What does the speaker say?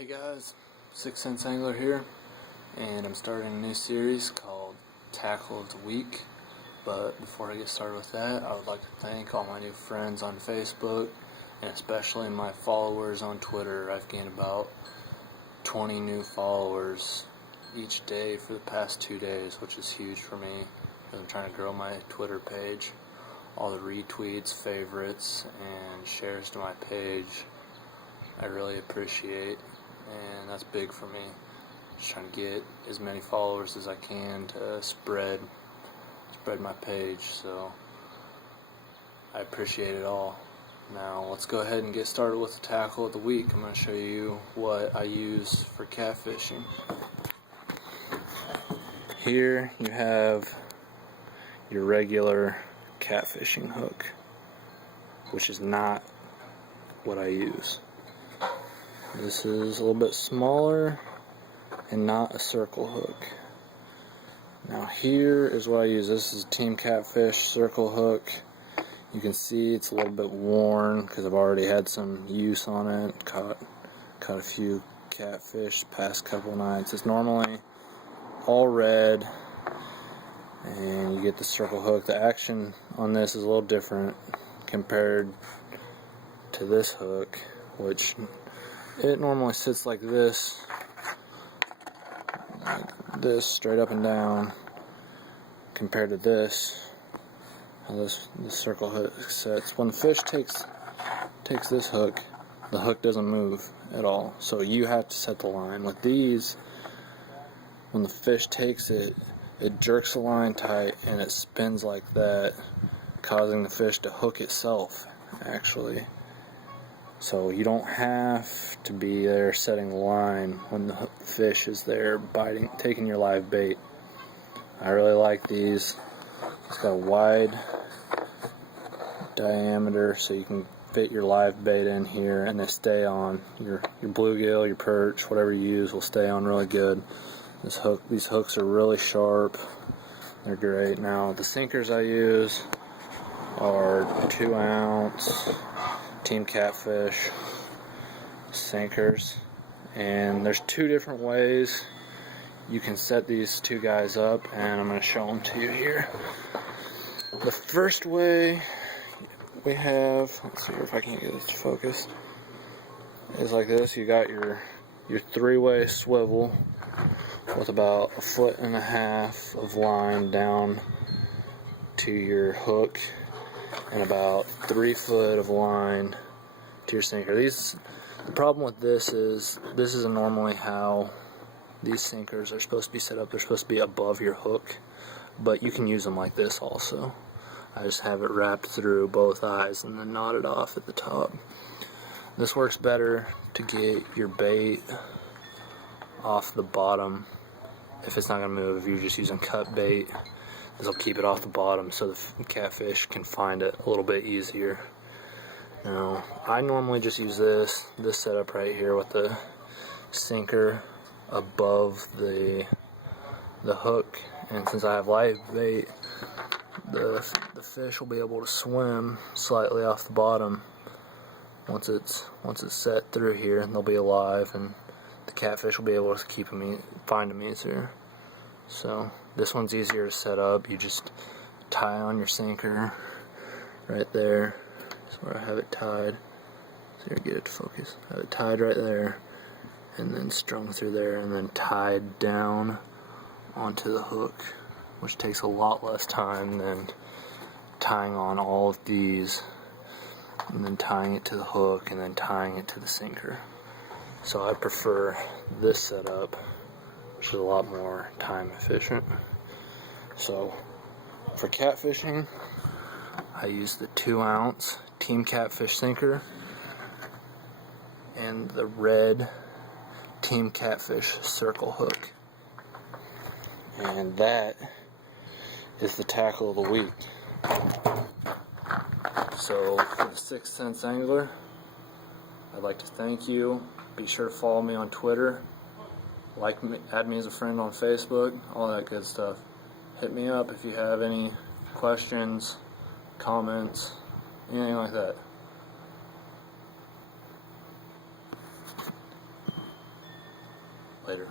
Hey guys, 6THSenseAngler here, and I'm starting a new series called Tackle of the Week. But before I get started with that, I would like to thank all my new friends on Facebook, and especially my followers on Twitter. I've gained about 20 new followers each day for the past 2 days, which is huge for me, because I'm trying to grow my Twitter page. All the retweets, favorites, and shares to my page I really appreciate, and that's big for me. Just trying to get as many followers as I can to spread my page, so I appreciate it all. Now let's go ahead and get started with the tackle of the week. I'm going to show you what I use for catfishing. Here you have your regular catfishing hook, which is not what I use. This is a little bit smaller and not a circle hook. Now here is what I use. This is a TeamCatfish circle hook. You can see it's a little bit worn because I've already had some use on it. Caught a few catfish the past couple nights. It's normally all red, and you get the circle hook. The action on this is a little different compared to this hook, which it normally sits like this straight up and down, compared to this, how this circle hook sits. When the fish takes this hook, the hook doesn't move at all, so you have to set the line. With these, when the fish takes it, it jerks the line tight and it spins like that, causing the fish to hook itself, actually. So you don't have to be there setting the line when the fish is there biting, taking your live bait. I really like these. It's got a wide diameter so you can fit your live bait in here, and they stay on. Your bluegill, your perch, whatever you use will stay on really good. These hooks are really sharp. They're great. Now the sinkers I use are 2-ounce TeamCatfish sinkers, and there's two different ways you can set these two guys up, and I'm going to show them to you here. The first way we have, let's see if I can get this to focus, is like this. You got your 3-way swivel with about 1.5 feet of line down to your hook, and about 3 feet of line to your sinker. The problem with this isn't normally how these sinkers are supposed to be set up. They're supposed to be above your hook, but you can use them like this also. I just have it wrapped through both eyes and then knotted off at the top. This works better to get your bait off the bottom if it's not going to move. If you're just using cut bait, this will keep it off the bottom so the catfish can find it a little bit easier. Now, I normally just use this setup right here with the sinker above the hook, and since I have live bait, the fish will be able to swim slightly off the bottom once it's set through here, and they'll be alive, and the catfish will be able to find them easier. So this one's easier to set up. You just tie on your sinker right there. That's where I have it tied. So here, get it to focus. I have it tied right there, and then strung through there, and then tied down onto the hook, which takes a lot less time than tying on all of these, and then tying it to the hook, and then tying it to the sinker. So I prefer this setup, which is a lot more time efficient. So for catfishing, I use the 2-ounce TeamCatfish sinker and the red TeamCatfish circle hook. And that is the tackle of the week. So for the 6THSenseAngler, I'd like to thank you. Be sure to follow me on Twitter. Like me, add me as a friend on Facebook, all that good stuff. Hit me up if you have any questions, comments, anything like that. Later.